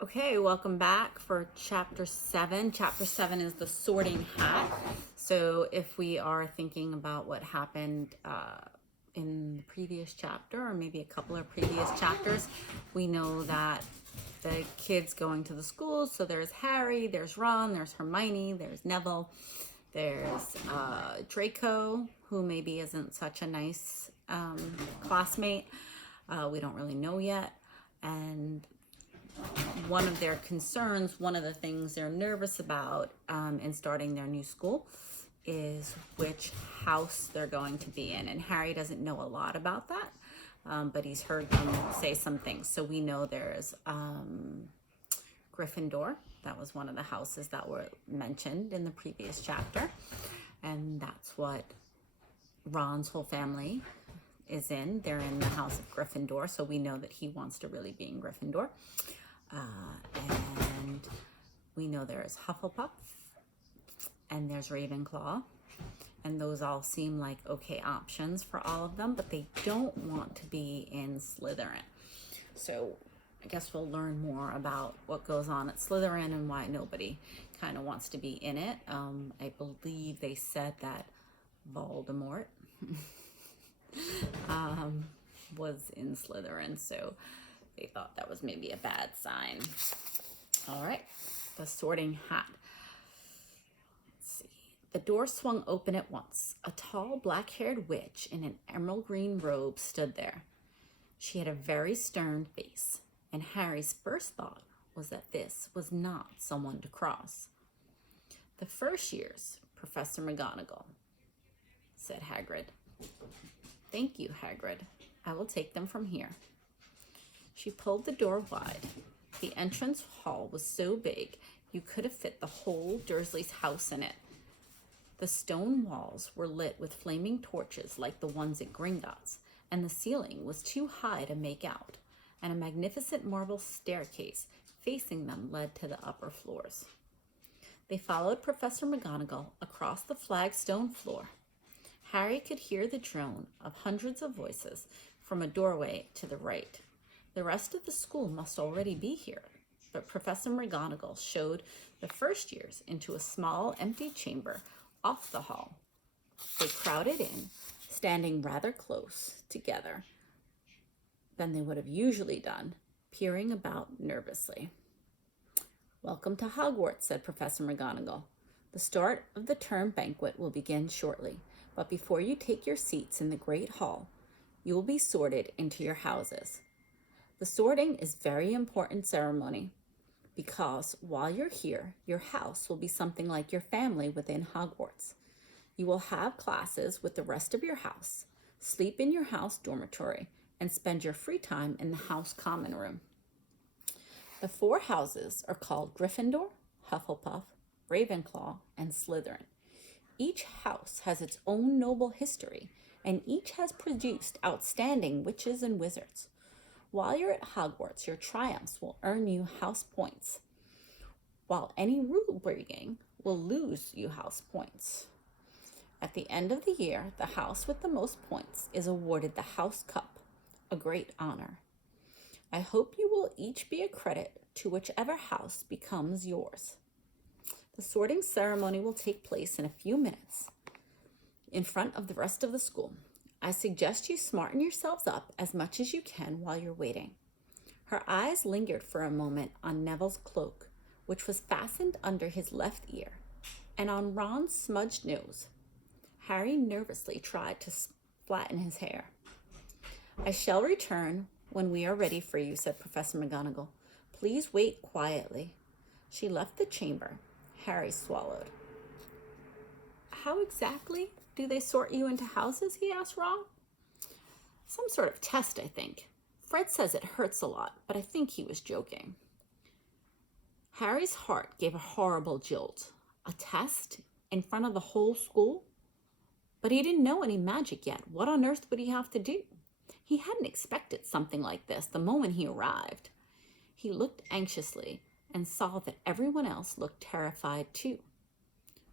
Okay, welcome back for chapter 7. Chapter 7 is the sorting hat. So if we are thinking about what happened in the previous chapter, or maybe a couple of previous chapters, we know that the kids going to the schools. So there's Harry, there's Ron, there's Hermione, there's Neville, there's Draco, who maybe isn't such a nice classmate. We don't really know yet. And one of their concerns, one of the things they're nervous about in starting their new school is which house they're going to be in. And Harry doesn't know a lot about that, but he's heard them say some things. So we know there's Gryffindor. That was one of the houses that were mentioned in the previous chapter. And that's what Ron's whole family is in. They're in the house of Gryffindor. So we know that he wants to really be in Gryffindor. And we know there's Hufflepuff and there's Ravenclaw, and those all seem like okay options for all of them, but they don't want to be in Slytherin. So I guess we'll learn more about what goes on at Slytherin and why nobody kind of wants to be in it. I believe they said that Voldemort was in Slytherin, so they thought that was maybe a bad sign. All right, the sorting hat. Let's see. The door swung open at once. A tall, black-haired witch in an emerald green robe stood there. She had a very stern face, and Harry's first thought was that this was not someone to cross. The first year's, Professor McGonagall, said Hagrid. Thank you, Hagrid. I will take them from here. She pulled the door wide. The entrance hall was so big you could have fit the whole Dursley's house in it. The stone walls were lit with flaming torches like the ones at Gringotts, and the ceiling was too high to make out, and a magnificent marble staircase facing them led to the upper floors. They followed Professor McGonagall across the flagstone floor. Harry could hear the drone of hundreds of voices from a doorway to the right. The rest of the school must already be here, but Professor McGonagall showed the first years into a small, empty chamber off the hall. They crowded in, standing rather close together than they would have usually done, peering about nervously. Welcome to Hogwarts, said Professor McGonagall. The start of the term banquet will begin shortly, but before you take your seats in the Great Hall, you will be sorted into your houses. The sorting is a very important ceremony because while you're here, your house will be something like your family within Hogwarts. You will have classes with the rest of your house, sleep in your house dormitory, and spend your free time in the house common room. The 4 houses are called Gryffindor, Hufflepuff, Ravenclaw, and Slytherin. Each house has its own noble history, and each has produced outstanding witches and wizards. While you're at Hogwarts, your triumphs will earn you house points, while any rule breaking will lose you house points. At the end of the year, the house with the most points is awarded the House Cup, a great honor. I hope you will each be a credit to whichever house becomes yours. The sorting ceremony will take place in a few minutes in front of the rest of the school. I suggest you smarten yourselves up as much as you can while you're waiting. Her eyes lingered for a moment on Neville's cloak, which was fastened under his left ear, and on Ron's smudged nose. Harry nervously tried to flatten his hair. I shall return when we are ready for you, said Professor McGonagall. Please wait quietly. She left the chamber. Harry swallowed. How exactly do they sort you into houses? He asked Ron. Some sort of test, I think. Fred says it hurts a lot, but I think he was joking. Harry's heart gave a horrible jolt. A test in front of the whole school? But he didn't know any magic yet. What on earth would he have to do? He hadn't expected something like this the moment he arrived. He looked anxiously and saw that everyone else looked terrified too.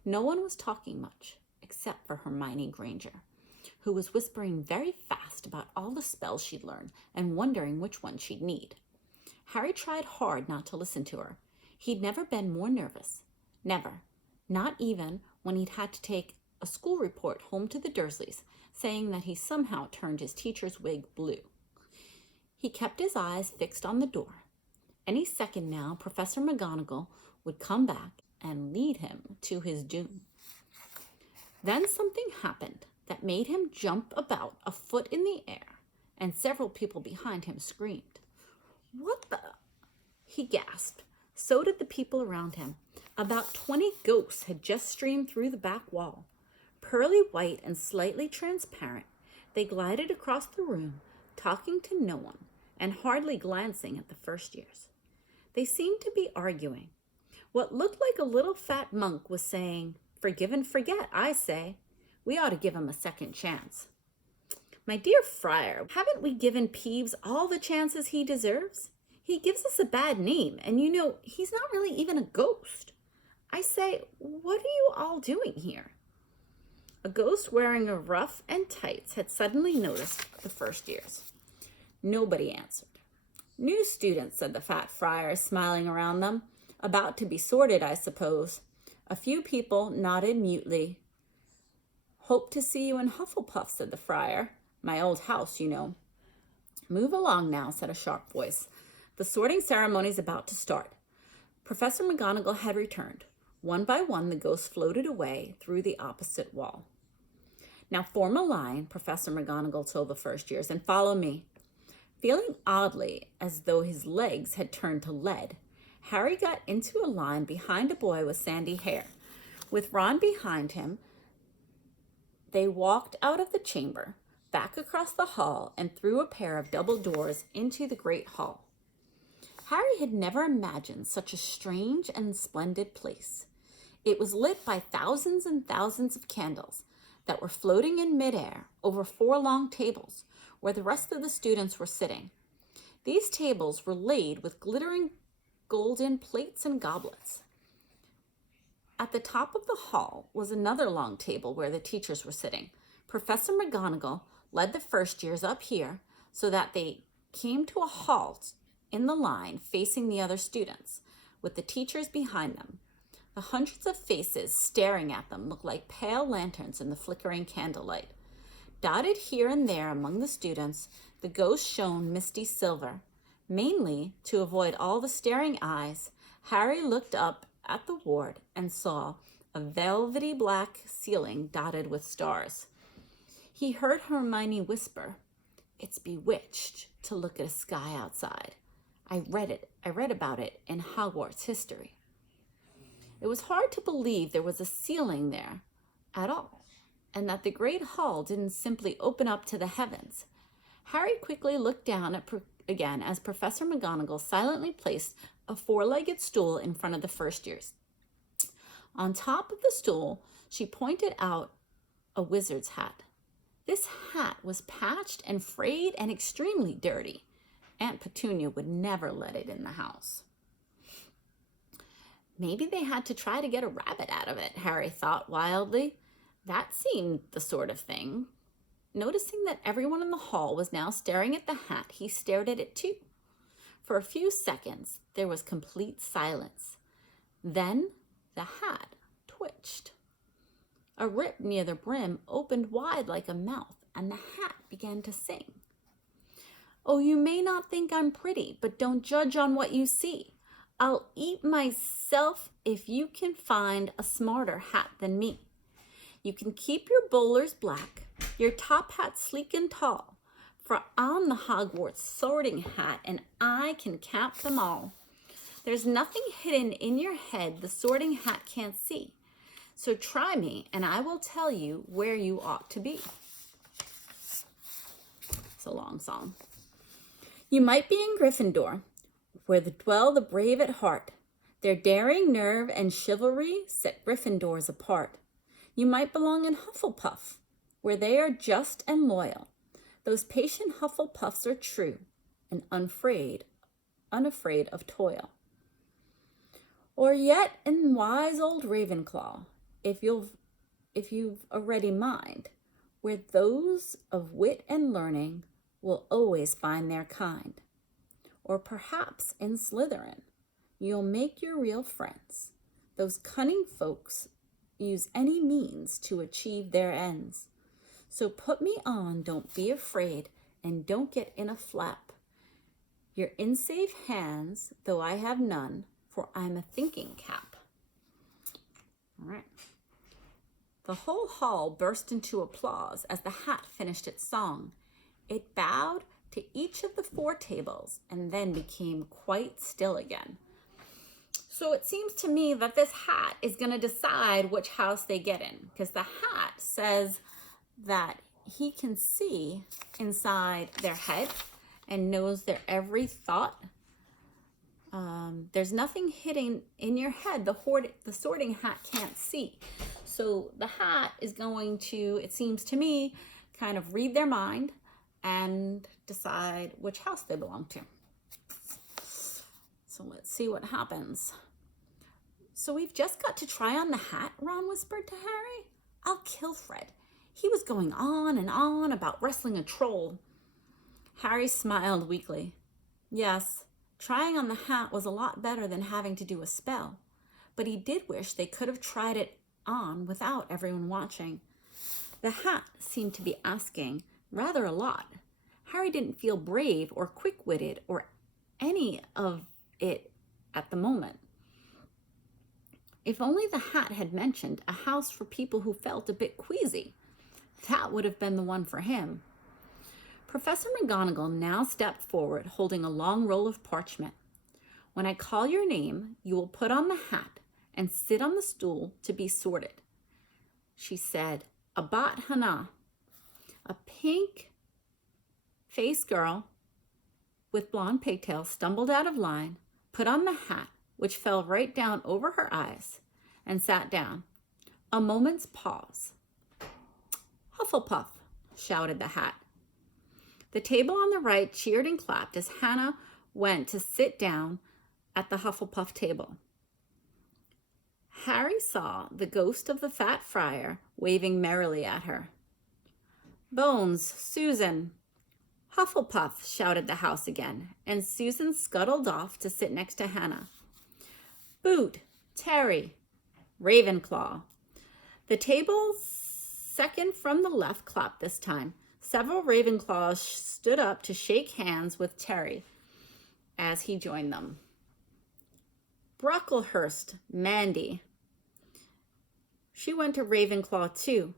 No one was talking much, except for Hermione Granger, who was whispering very fast about all the spells she'd learned and wondering which one she'd need. Harry tried hard not to listen to her. He'd never been more nervous. Never. Not even when he'd had to take a school report home to the Dursleys, saying that he somehow turned his teacher's wig blue. He kept his eyes fixed on the door. Any second now, Professor McGonagall would come back and lead him to his doom. Then something happened that made him jump about a foot in the air, and several people behind him screamed. "What the?" he gasped. So did the people around him. About 20 ghosts had just streamed through the back wall. Pearly white and slightly transparent, they glided across the room, talking to no one and hardly glancing at the first years. They seemed to be arguing. What looked like a little fat monk was saying, "Forgive and forget, I say. We ought to give him a second chance." "My dear Friar, haven't we given Peeves all the chances he deserves? He gives us a bad name, and you know, he's not really even a ghost. I say, what are you all doing here?" A ghost wearing a ruff and tights had suddenly noticed the first years. Nobody answered. "New students," said the fat friar, smiling around them. "About to be sorted, I suppose." A few people nodded mutely. "Hope to see you in Hufflepuff," said the friar. "My old house, you know." "Move along now," said a sharp voice. "The sorting ceremony's about to start." Professor McGonagall had returned. One by one, the ghosts floated away through the opposite wall. "Now form a line," Professor McGonagall told the first years, "and follow me." Feeling oddly as though his legs had turned to lead, Harry got into a line behind a boy with sandy hair. With Ron behind him, they walked out of the chamber, back across the hall, and through a pair of double doors into the great hall. Harry had never imagined such a strange and splendid place. It was lit by thousands and thousands of candles that were floating in midair over 4 long tables where the rest of the students were sitting. These tables were laid with glittering golden plates and goblets. At the top of the hall was another long table where the teachers were sitting. Professor McGonagall led the first years up here so that they came to a halt in the line facing the other students, with the teachers behind them. The hundreds of faces staring at them looked like pale lanterns in the flickering candlelight. Dotted here and there among the students, the ghosts shone misty silver. Mainly to avoid all the staring eyes, Harry looked up at the ward and saw a velvety black ceiling dotted with stars. He heard Hermione whisper, "It's bewitched to look at a sky outside. I read about it in Hogwarts history." It was hard to believe there was a ceiling there at all, and that the great hall didn't simply open up to the heavens. Harry quickly looked down again as Professor McGonagall silently placed a 4-legged stool in front of the first years. On top of the stool, she pointed out a wizard's hat. This hat was patched and frayed and extremely dirty. Aunt Petunia would never let it in the house. Maybe they had to try to get a rabbit out of it, Harry thought wildly. That seemed the sort of thing. Noticing that everyone in the hall was now staring at the hat, he stared at it too. For a few seconds, there was complete silence. Then the hat twitched. A rip near the brim opened wide like a mouth, and the hat began to sing. "Oh, you may not think I'm pretty, but don't judge on what you see. I'll eat myself if you can find a smarter hat than me. You can keep your bowlers black, your top hat sleek and tall, for I'm the Hogwarts sorting hat and I can cap them all. There's nothing hidden in your head the sorting hat can't see. So try me and I will tell you where you ought to be." It's a long song. "You might be in Gryffindor, where dwell the brave at heart. Their daring nerve and chivalry set Gryffindors apart. You might belong in Hufflepuff, where they are just and loyal. Those patient Hufflepuffs are true and unafraid of toil. Or yet in wise old Ravenclaw, if you've a ready mind, where those of wit and learning will always find their kind. or perhaps in Slytherin. You'll make your real friends. Those cunning folks use any means to achieve their ends. So put me on, don't be afraid, and don't get in a flap. You're in safe hands, though I have none, for I'm a thinking cap. All right. The whole hall burst into applause as the hat finished its song. It bowed to each of the 4 tables and then became quite still again. So it seems to me that this hat is going to decide which house they get in, because the hat says that he can see inside their head and knows their every thought. There's nothing hidden in your head the sorting hat can't see. So the hat is going to, it seems to me, kind of read their mind and decide which house they belong to. So let's see what happens. So we've just got to try on the hat, Ron whispered to Harry. I'll kill Fred. He was going on and on about wrestling a troll. Harry smiled weakly. Yes, trying on the hat was a lot better than having to do a spell, but he did wish they could have tried it on without everyone watching. The hat seemed to be asking rather a lot. Harry didn't feel brave or quick-witted or any of it at the moment. If only the hat had mentioned a house for people who felt a bit queasy, that would have been the one for him. Professor McGonagall now stepped forward, holding a long roll of parchment. When I call your name, you will put on the hat and sit on the stool to be sorted. She said, Abat Hannah. A pink-faced girl with blonde pigtails stumbled out of line, put on the hat, which fell right down over her eyes, and sat down. A moment's pause. Hufflepuff, shouted the hat. The table on the right cheered and clapped as Hannah went to sit down at the Hufflepuff table. Harry saw the ghost of the fat friar waving merrily at her. Bones, Susan. Hufflepuff, shouted the house again, and Susan scuttled off to sit next to Hannah. Boot, Terry, Ravenclaw. The table second from the left clapped this time. Several Ravenclaws stood up to shake hands with Terry as he joined them. Brocklehurst, Mandy. She went to Ravenclaw too,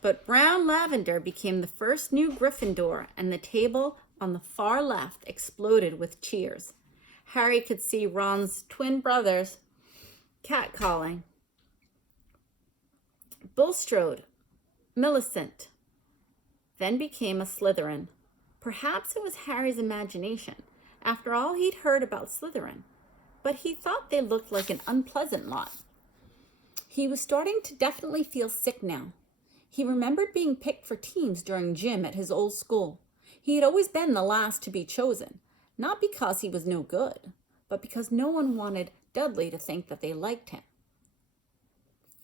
but Brown Lavender became the first new Gryffindor, and the table on the far left exploded with cheers. Harry could see Ron's twin brothers catcalling. Bulstrode, Millicent, then became a Slytherin. Perhaps it was Harry's imagination. After all he'd heard about Slytherin, but he thought they looked like an unpleasant lot. He was starting to definitely feel sick now. He remembered being picked for teams during gym at his old school. He had always been the last to be chosen, not because he was no good, but because no one wanted Dudley to think that they liked him.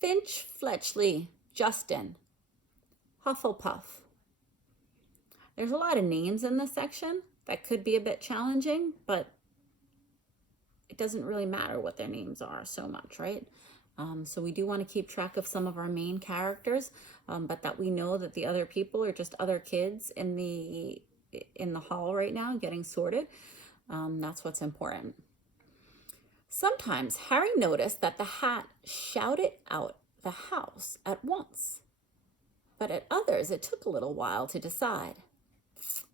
Finch Fletchley, Justin, Hufflepuff. There's a lot of names in this section that could be a bit challenging, but it doesn't really matter what their names are so much, right? So we do want to keep track of some of our main characters, but that we know that the other people are just other kids in the hall right now getting sorted. That's what's important. Sometimes Harry noticed that the hat shouted out the house at once, but at others it took a little while to decide.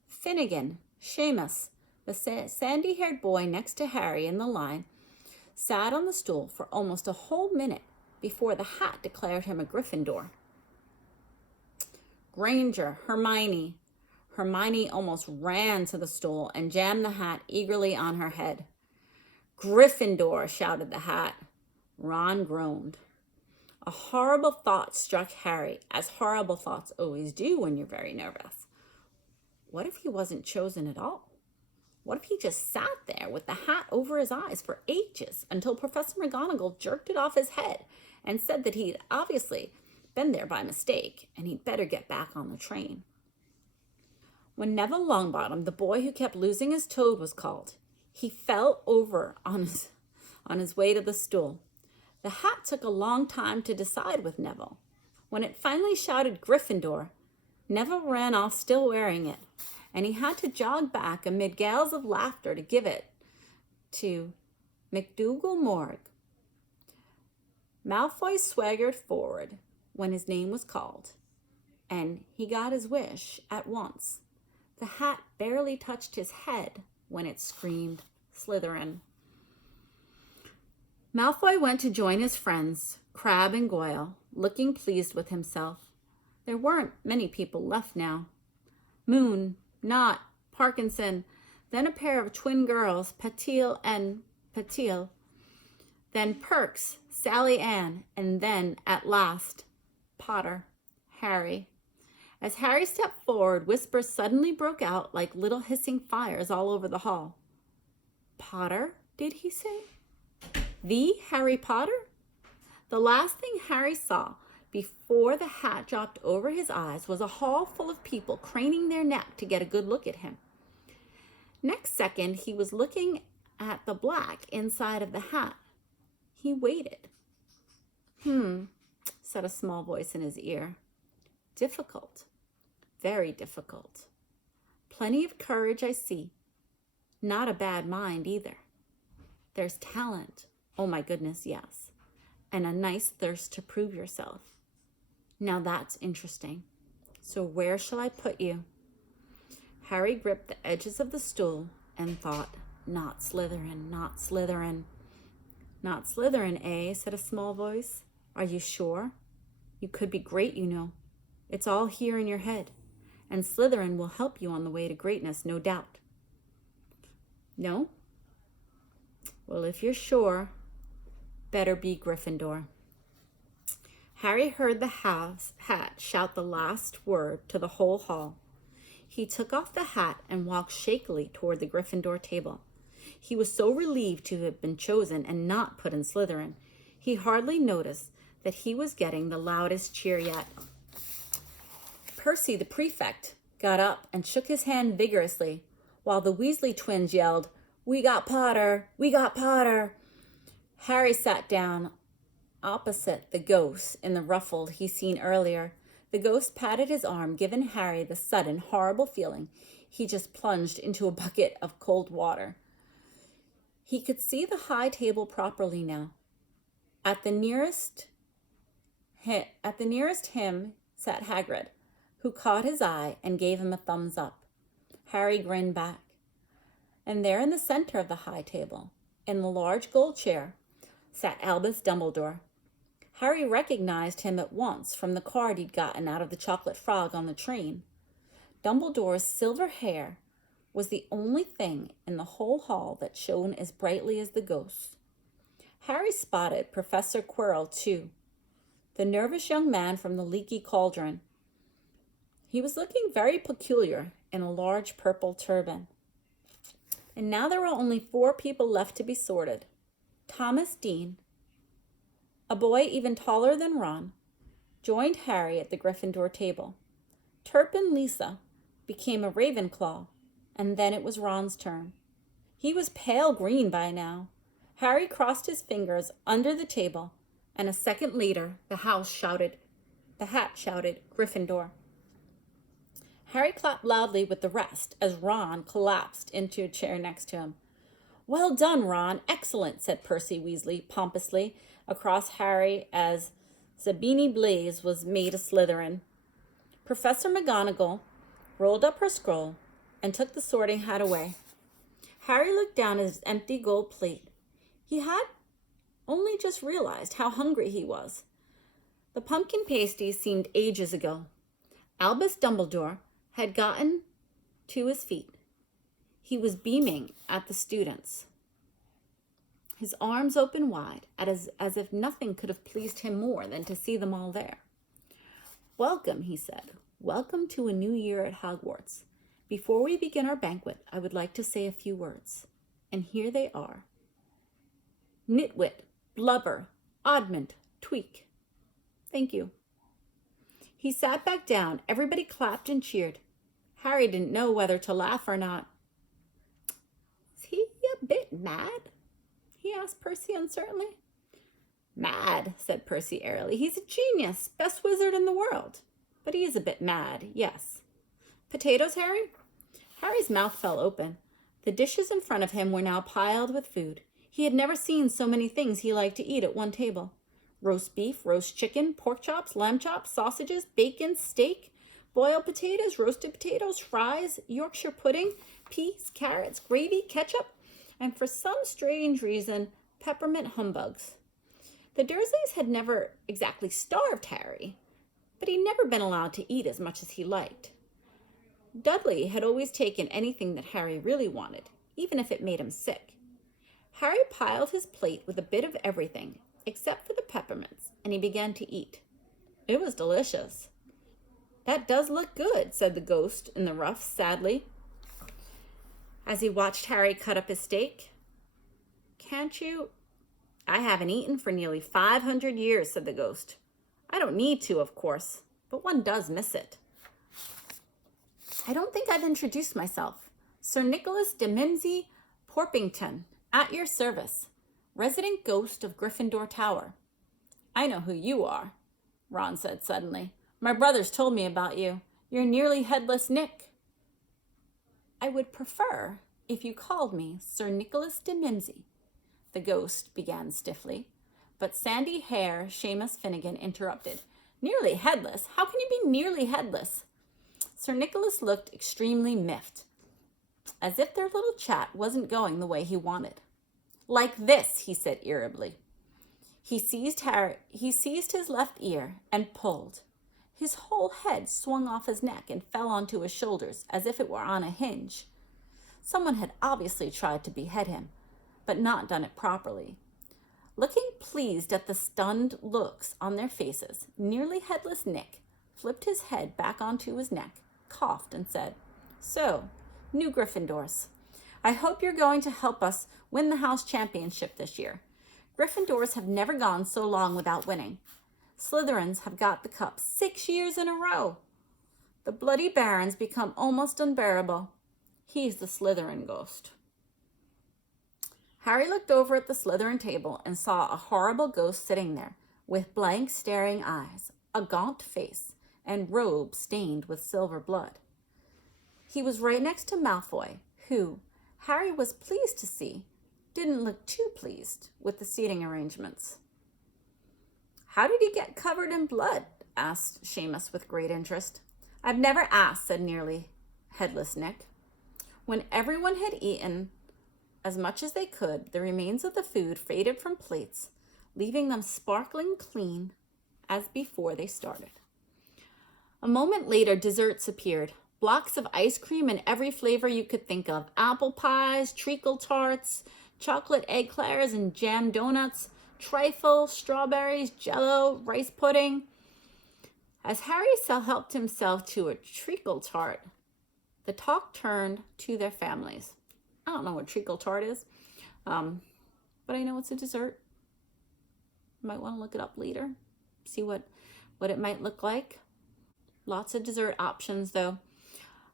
Finnegan, Seamus, the sandy-haired boy next to Harry in the line, sat on the stool for almost a whole minute before the hat declared him a Gryffindor. Granger, Hermione. Hermione almost ran to the stool and jammed the hat eagerly on her head. Gryffindor, shouted the hat. Ron groaned. A horrible thought struck Harry, as horrible thoughts always do when you're very nervous. What if he wasn't chosen at all? What if he just sat there with the hat over his eyes for ages until Professor McGonagall jerked it off his head and said that he'd obviously been there by mistake and he'd better get back on the train? When Neville Longbottom, the boy who kept losing his toad, was called, he fell over on his way to the stool. The hat took a long time to decide with Neville. When it finally shouted Gryffindor, Neville ran off still wearing it, and he had to jog back amid gales of laughter to give it to McDougal Morg. Malfoy swaggered forward when his name was called, and he got his wish at once. The hat barely touched his head when it screamed Slytherin. Malfoy went to join his friends, Crabbe and Goyle, looking pleased with himself. There weren't many people left now. Moon, Knot, Parkinson, then a pair of twin girls, Patil and Patil, then Perks, Sally Ann, and then, at last, Potter, Harry. As Harry stepped forward, whispers suddenly broke out like little hissing fires all over the hall. Potter, did he say? The Harry Potter? The last thing Harry saw before the hat dropped over his eyes was a hall full of people craning their neck to get a good look at him. Next second, he was looking at the black inside of the hat. He waited. Said a small voice in his ear. Difficult. Very difficult. Plenty of courage, I see. Not a bad mind either. There's talent. Oh my goodness, yes. And a nice thirst to prove yourself. Now that's interesting. So where shall I put you? Harry gripped the edges of the stool and thought, not Slytherin, not Slytherin. Not Slytherin, eh? Said a small voice. Are you sure? You could be great, you know. It's all here in your head. And Slytherin will help you on the way to greatness, no doubt. No? Well, if you're sure, better be Gryffindor. Harry heard the hat shout the last word to the whole hall. He took off the hat and walked shakily toward the Gryffindor table. He was so relieved to have been chosen and not put in Slytherin, he hardly noticed that he was getting the loudest cheer yet. Percy, the prefect, got up and shook his hand vigorously, while the Weasley twins yelled, "We got Potter! We got Potter!" Harry sat down opposite the ghost in the ruffle he'd seen earlier. The ghost patted his arm, giving Harry the sudden, horrible feeling he just plunged into a bucket of cold water. He could see the high table properly now. At the nearest him sat Hagrid, who caught his eye and gave him a thumbs up. Harry grinned back. And there in the center of the high table, in the large gold chair, sat Albus Dumbledore. Harry recognized him at once from the card he'd gotten out of the chocolate frog on the train. Dumbledore's silver hair was the only thing in the whole hall that shone as brightly as the ghost's. Harry spotted Professor Quirrell, too, the nervous young man from the leaky cauldron. He was looking very peculiar in a large purple turban. And now there were only 4 people left to be sorted. Thomas Dean, a boy even taller than Ron, joined Harry at the Gryffindor table. Turpin Lisa became a Ravenclaw, and then it was Ron's turn. He was pale green by now. Harry crossed his fingers under the table, and a second later the hat shouted, Gryffindor. Harry clapped loudly with the rest as Ron collapsed into a chair next to him. "Well done, Ron. Excellent," said Percy Weasley pompously across Harry as Zabini Blaze was made a Slytherin. Professor McGonagall rolled up her scroll and took the sorting hat away. Harry looked down at his empty gold plate. He had only just realized how hungry he was. The pumpkin pasties seemed ages ago. Albus Dumbledore had gotten to his feet. He was beaming at the students, his arms open wide, as if nothing could have pleased him more than to see them all there. "Welcome," he said. "Welcome to a new year at Hogwarts. Before we begin our banquet, I would like to say a few words. And here they are. Nitwit, Blubber, Oddment, Tweak. Thank you." He sat back down. Everybody clapped and cheered. Harry didn't know whether to laugh or not. Is he a bit mad? He asked Percy uncertainly. Mad, said Percy airily. He's a genius, best wizard in the world. But he is a bit mad, yes. Potatoes, Harry? Harry's mouth fell open. The dishes in front of him were now piled with food. He had never seen so many things he liked to eat at one table. Roast beef, roast chicken, pork chops, lamb chops, sausages, bacon, steak, boiled potatoes, roasted potatoes, fries, Yorkshire pudding, peas, carrots, gravy, ketchup, and for some strange reason, peppermint humbugs. The Dursleys had never exactly starved Harry, but he'd never been allowed to eat as much as he liked. Dudley had always taken anything that Harry really wanted, even if it made him sick. Harry piled his plate with a bit of everything, except for the peppermints, and he began to eat. It was delicious. That does look good, said the ghost in the ruff sadly, as he watched Harry cut up his steak. Can't you? I haven't eaten for nearly 500 years, said the ghost. I don't need to, of course, but one does miss it. I don't think I've introduced myself. Sir Nicholas de Mimsy Porpington, at your service, resident ghost of Gryffindor Tower. I know who you are, Ron said suddenly. My brothers told me about you. You're nearly headless Nick. I would prefer if you called me Sir Nicholas de Mimsy, the ghost began stiffly, but sandy hair Seamus Finnegan interrupted. Nearly headless? How can you be nearly headless? Sir Nicholas looked extremely miffed, as if their little chat wasn't going the way he wanted. Like this, he said irritably. He seized his left ear and pulled. His whole head swung off his neck and fell onto his shoulders as if it were on a hinge. Someone had obviously tried to behead him, but not done it properly. Looking pleased at the stunned looks on their faces, nearly headless Nick flipped his head back onto his neck, coughed, and said, So, new Gryffindors, I hope you're going to help us win the house championship this year. Gryffindors have never gone so long without winning. Slytherins have got the cup 6 years in a row. The bloody Baron's become almost unbearable. He's the Slytherin ghost. Harry looked over at the Slytherin table and saw a horrible ghost sitting there, with blank, staring eyes, a gaunt face, and robes stained with silver blood. He was right next to Malfoy, who, Harry was pleased to see, didn't look too pleased with the seating arrangements. How did he get covered in blood? Asked Seamus with great interest. I've never asked, said nearly headless Nick. When everyone had eaten as much as they could, the remains of the food faded from plates, leaving them sparkling clean as before they started. A moment later, desserts appeared. Blocks of ice cream in every flavor you could think of. Apple pies, treacle tarts, chocolate eclairs and jam donuts, trifle, strawberries, jello, rice pudding. As Harry helped himself to a treacle tart, the talk turned to their families. I don't know what treacle tart is, but I know it's a dessert. Might want to look it up later, see what it might look like. Lots of dessert options, though.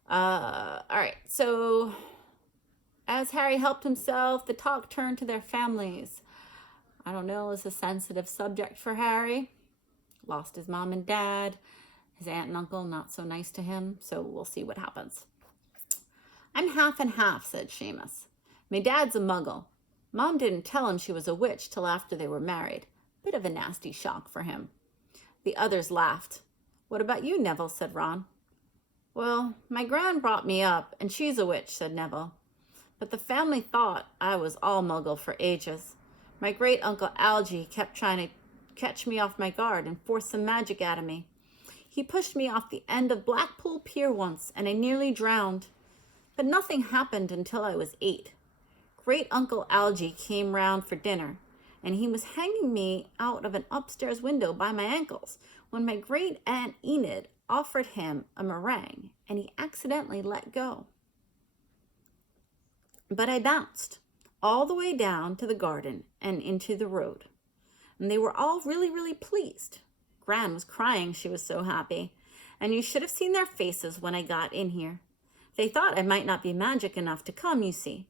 All right, so as Harry helped himself, the talk turned to their families. I don't know, it's a sensitive subject for Harry. Lost his mom and dad. His aunt and uncle not so nice to him, so we'll see what happens. I'm half and half, said Seamus. My dad's a muggle. Mom didn't tell him she was a witch till after they were married. Bit of a nasty shock for him. The others laughed. What about you, Neville, said Ron. Well, my gran brought me up, and she's a witch, said Neville. But the family thought I was all muggle for ages. My great-uncle Algy kept trying to catch me off my guard and force some magic out of me. He pushed me off the end of Blackpool Pier once, and I nearly drowned. But nothing happened until I was 8. Great-uncle Algy came round for dinner, and he was hanging me out of an upstairs window by my ankles when my great-aunt Enid offered him a meringue, and he accidentally let go. But I bounced all the way down to the garden and into the road, and they were all really, really pleased. Gran was crying, she was so happy, and you should have seen their faces when I got in here. They thought I might not be magic enough to come, you see.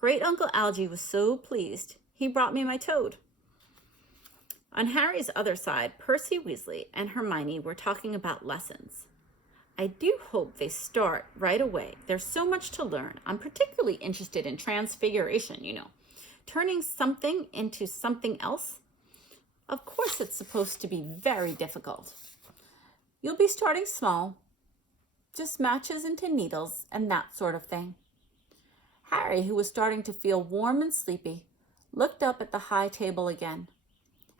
Great Uncle Algy was so pleased, he brought me my toad. On Harry's other side, Percy Weasley and Hermione were talking about lessons. I do hope they start right away. There's so much to learn. I'm particularly interested in transfiguration, turning something into something else. Of course, it's supposed to be very difficult. You'll be starting small, just matches into needles and that sort of thing. Harry, who was starting to feel warm and sleepy, looked up at the high table again.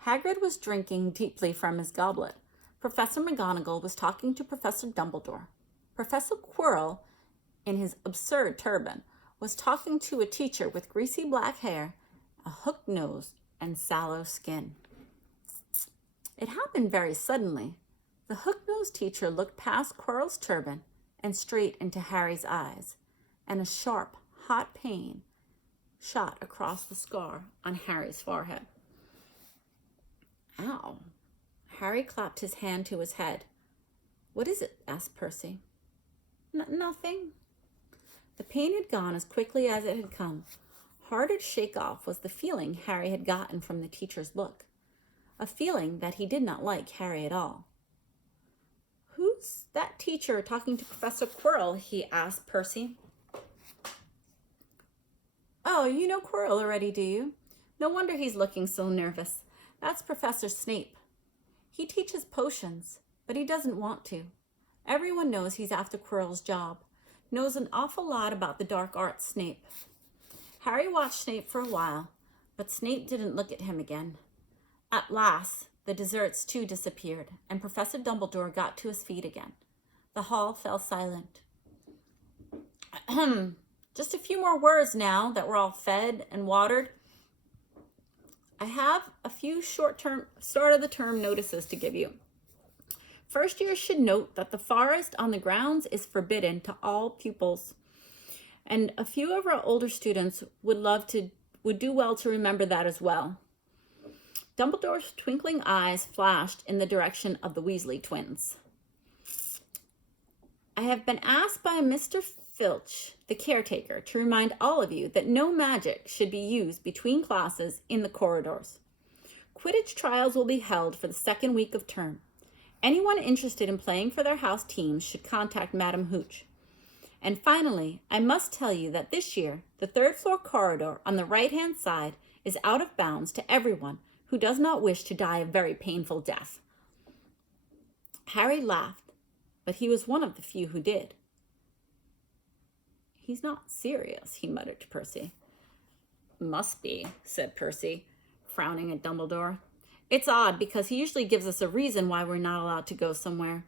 Hagrid was drinking deeply from his goblet. Professor McGonagall was talking to Professor Dumbledore. Professor Quirrell, in his absurd turban, was talking to a teacher with greasy black hair, a hooked nose, and sallow skin. It happened very suddenly. The hook-nosed teacher looked past Quirrell's turban and straight into Harry's eyes, and a sharp, hot pain shot across the scar on Harry's forehead. Ow. Harry clapped his hand to his head. What is it? Asked Percy. Nothing. The pain had gone as quickly as it had come. Harder to shake off was the feeling Harry had gotten from the teacher's look. A feeling that he did not like Harry at all. Who's that teacher talking to Professor Quirrell? He asked Percy. Oh, you know Quirrell already, do you? No wonder he's looking so nervous. That's Professor Snape. He teaches potions, but he doesn't want to. Everyone knows he's after Quirrell's job. Knows an awful lot about the dark arts, Snape. Harry watched Snape for a while, but Snape didn't look at him again. At last, the desserts too disappeared, and Professor Dumbledore got to his feet again. The hall fell silent. Just a few more words now that we're all fed and watered. I have a few short-term, start-of-the-term notices to give you. First years should note that the forest on the grounds is forbidden to all pupils. And a few of our older students would do well to remember that as well. Dumbledore's twinkling eyes flashed in the direction of the Weasley twins. I have been asked by Mr. Filch, the caretaker, to remind all of you that no magic should be used between classes in the corridors. Quidditch trials will be held for the second week of term. Anyone interested in playing for their house teams should contact Madam Hooch. And finally, I must tell you that this year, the third floor corridor on the right-hand side is out of bounds to everyone who does not wish to die a very painful death. Harry laughed, but he was one of the few who did. He's not serious, he muttered to Percy. Must be, said Percy, frowning at Dumbledore. It's odd because he usually gives us a reason why we're not allowed to go somewhere.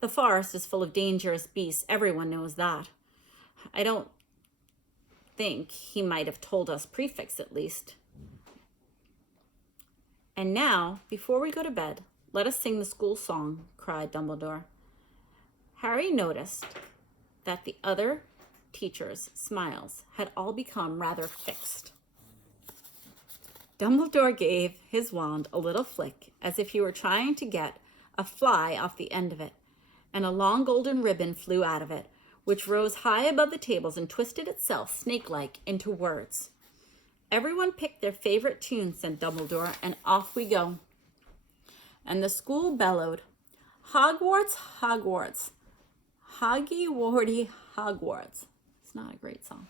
The forest is full of dangerous beasts. Everyone knows that. I don't think he might have told us prefects at least. And now, before we go to bed, let us sing the school song, cried Dumbledore. Harry noticed that the other teachers' smiles had all become rather fixed. Dumbledore gave his wand a little flick, as if he were trying to get a fly off the end of it, and a long golden ribbon flew out of it, which rose high above the tables and twisted itself snake-like into words. Everyone picked their favorite tune, said Dumbledore, and off we go. And the school bellowed, Hogwarts, Hogwarts, Hoggy-Warty, Hogwarts. It's not a great song.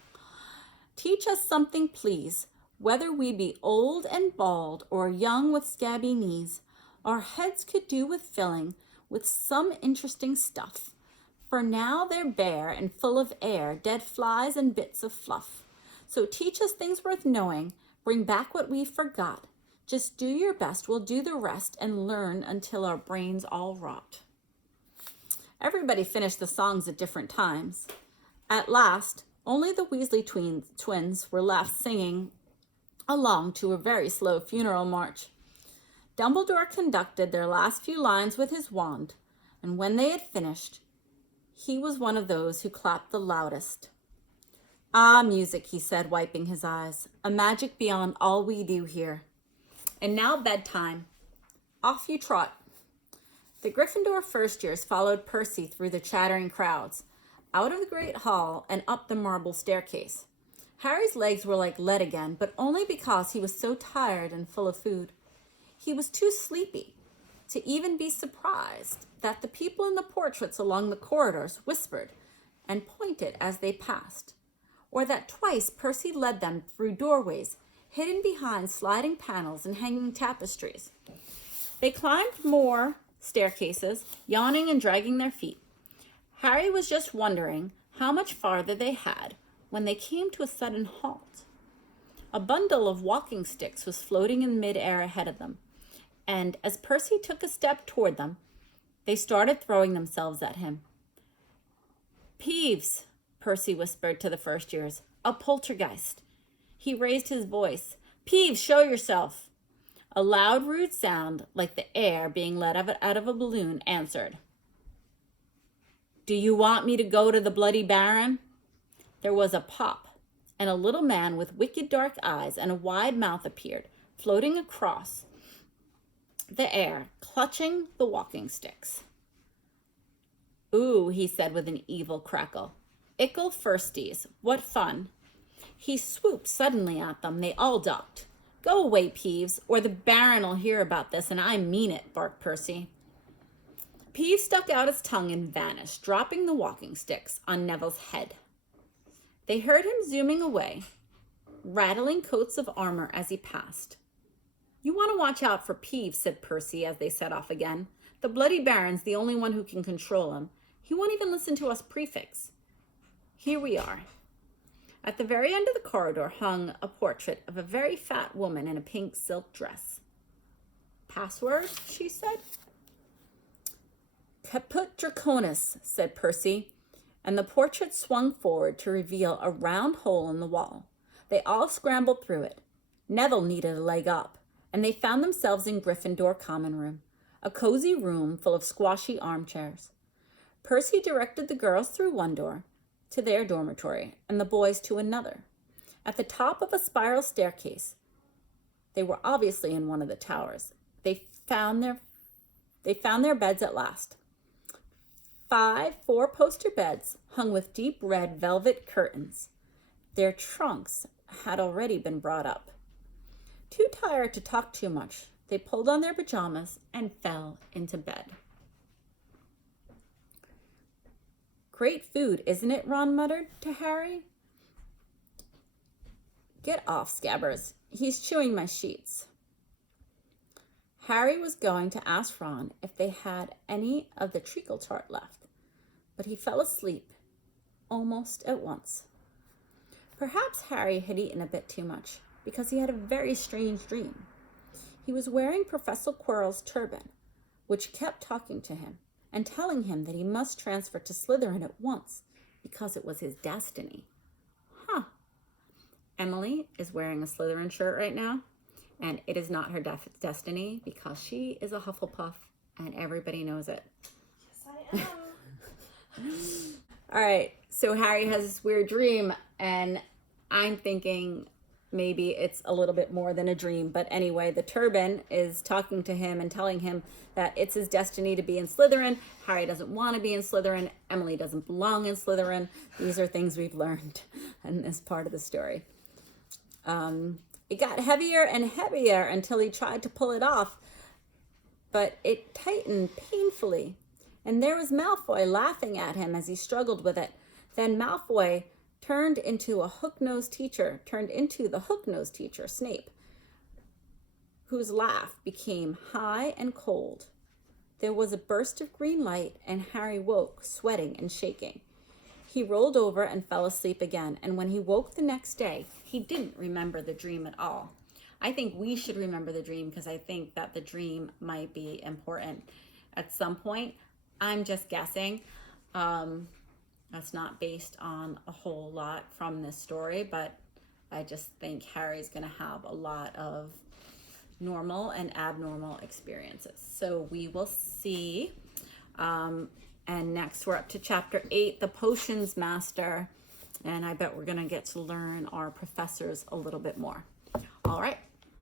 Teach us something, please, whether we be old and bald or young with scabby knees. Our heads could do with filling with some interesting stuff. For now they're bare and full of air, dead flies and bits of fluff. So teach us things worth knowing, bring back what we forgot. Just do your best, we'll do the rest, and learn until our brains all rot. Everybody finished the songs at different times. At last, only the Weasley twins were left singing along to a very slow funeral march. Dumbledore conducted their last few lines with his wand, and when they had finished, he was one of those who clapped the loudest. Ah, music, he said, wiping his eyes, a magic beyond all we do here. And now bedtime. Off you trot. The Gryffindor first years followed Percy through the chattering crowds. out of the great hall and up the marble staircase. Harry's legs were like lead again, but only because he was so tired and full of food. He was too sleepy to even be surprised that the people in the portraits along the corridors whispered and pointed as they passed, or that twice Percy led them through doorways hidden behind sliding panels and hanging tapestries. They climbed more staircases, yawning and dragging their feet. Harry was just wondering how much farther they had when they came to a sudden halt. A bundle of walking sticks was floating in midair ahead of them, and as Percy took a step toward them, they started throwing themselves at him. "Peeves," Percy whispered to the first years. "A poltergeist." He raised his voice. "Peeves, show yourself." A loud, rude sound, like the air being let out of a balloon, answered. "Do you want me to go to the Bloody Baron?" There was a pop, and a little man with wicked dark eyes and a wide mouth appeared, floating across the air, clutching the walking sticks. "Ooh," he said with an evil crackle. "Ickle firsties, what fun." He swooped suddenly at them. They all ducked. "Go away, Peeves, or the Baron'll hear about this, and I mean it," barked Percy. Peeves stuck out his tongue and vanished, dropping the walking sticks on Neville's head. They heard him zooming away, rattling coats of armor as he passed. "You want to watch out for Peeves," said Percy as they set off again. "The Bloody Baron's the only one who can control him. He won't even listen to us prefects. Here we are." At the very end of the corridor hung a portrait of a very fat woman in a pink silk dress. "Password?" she said. "Caput Draconis," said Percy, and the portrait swung forward to reveal a round hole in the wall. They all scrambled through it. Neville needed a leg up, and they found themselves in Gryffindor Common Room, a cozy room full of squashy armchairs. Percy directed the girls through one door, to their dormitory, and the boys to another. At the top of a spiral staircase, they were obviously in one of the towers. They found their beds at last. 5 four-poster beds hung with deep red velvet curtains. Their trunks had already been brought up. Too tired to talk too much, they pulled on their pajamas and fell into bed. "Great food, isn't it?" Ron muttered to Harry. "Get off, Scabbers. He's chewing my sheets." Harry was going to ask Ron if they had any of the treacle tart left, but he fell asleep almost at once. Perhaps Harry had eaten a bit too much, because he had a very strange dream. He was wearing Professor Quirrell's turban, which kept talking to him and telling him that he must transfer to Slytherin at once because it was his destiny. Emily is wearing a Slytherin shirt right now, and it is not her destiny because she is a Hufflepuff and everybody knows it. Yes, I am. All right, so Harry has this weird dream, and I'm thinking maybe it's a little bit more than a dream. But anyway, the turban is talking to him and telling him that it's his destiny to be in Slytherin. Harry doesn't want to be in Slytherin. Emily doesn't belong in Slytherin. These are things we've learned in this part of the story. It got heavier and heavier until he tried to pull it off, but it tightened painfully. And there was Malfoy laughing at him as he struggled with it. Then Malfoy turned into the hook-nosed teacher, Snape, whose laugh became high and cold. There was a burst of green light, and Harry woke, sweating and shaking. He rolled over and fell asleep again, and when he woke the next day, he didn't remember the dream at all. I think we should remember the dream because I think that the dream might be important at some point. I'm just guessing. That's not based on a whole lot from this story, but I just think Harry's going to have a lot of normal and abnormal experiences. So we will see. And next we're up to chapter 8, the Potions Master. And I bet we're going to get to learn our professors a little bit more. All right.